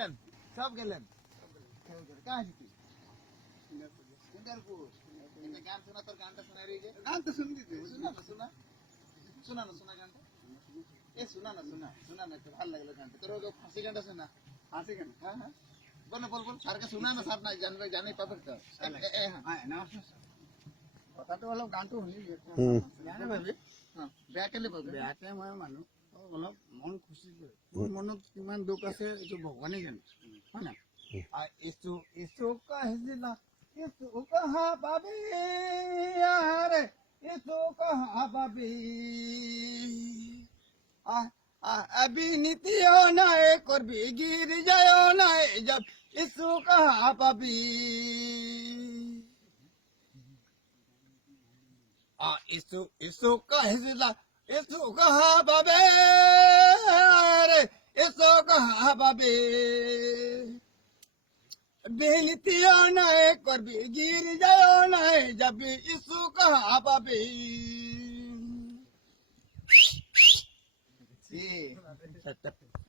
গেলেন সব গেলেন কাজ কি সুন্দরপুর একটা গান শোনা তোর গানটা শোনা রে গান তো শুনবি শোনা না শোনা শোনা না শোনা গানটা এ শোনা না শোনা শোনা না একটু ভালো লাগলো গানটা তোর ওই ফাঁসি গানটা শোনা ফাঁসি গান হ্যাঁ হ্যাঁ বল বল বল স্যারকে শোনা না স্যার না জানবে জানেই পাবে তো হ্যাঁ না কথাটো অলপ গানটো শুনি জানে ভাবি হ্যাঁ বেয়াকে পাবি বেয়াকে মই মানুহ অলপ মন খুচি কৰে মোৰ মনত কিমান দুখ আছে এইটো ভগৱানে জানে হয় না ইছু ইছু কাহিলা ইছু কহা পাবি আরে ইছু কহা পাবি अभी नीतियो नाय करबी गिर जायो नाय जब इसु कहा पाबी इसु इसु कहला इसु कहा पाबे रे इसु कहा पाबे बेलतियो नाय करबी गिर जायो नाय जब इसु कहा पाबे Sí,